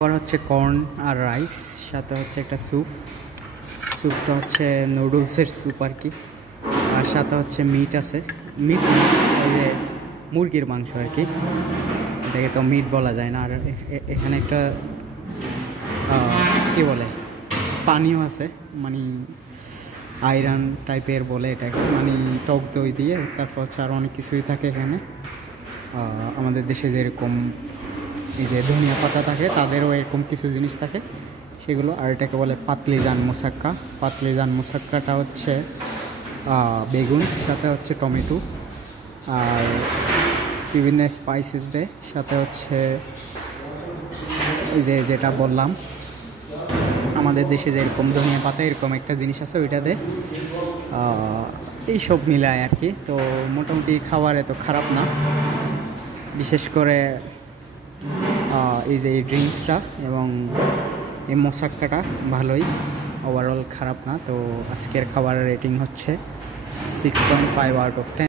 খাবার হচ্ছে কর্ন আর রাইস, সাথে হচ্ছে একটা স্যুপ। স্যুপটা হচ্ছে নুডলসের স্যুপ আর কি। আর সাথে হচ্ছে মিট আছে, মিট ওই যে মুরগির মাংস আর কি, এটাকে তো মিট বলা যায় না। আর এখানে একটা কী বলে পানিও আছে, মানে আয়রন টাইপের বলে এটাকে, মানে টক দই দিয়ে। তারপর হচ্ছে আরও অনেক কিছুই থাকে এখানে। আমাদের দেশে যেরকম এই যে ধনিয়া পাতা থাকে, তাদেরও এরকম কিছু জিনিস থাকে সেগুলো। আর এটাকে বলে পাতলিজান মোসাক্কা। পাতলিজান মোসাক্কাটা হচ্ছে বেগুন, সাথে হচ্ছে টমেটো আর বিভিন্ন স্পাইসেস দেয়। সাথে হচ্ছে এই যে যেটা বললাম আমাদের দেশে যেরকম ধনিয়া পাতা, এরকম একটা জিনিস আছে ওইটাতে। এইসব মিলায় আর কি। তো মোটামুটি খাবার এত খারাপ না, বিশেষ করে এই যে এই ড্রিঙ্কসটা এবং এই মোসাক্কাটা ভালোই, ওভারঅল খারাপ না। তো আজকের খাবারের রেটিং হচ্ছে 6.5 আউট অফ 10।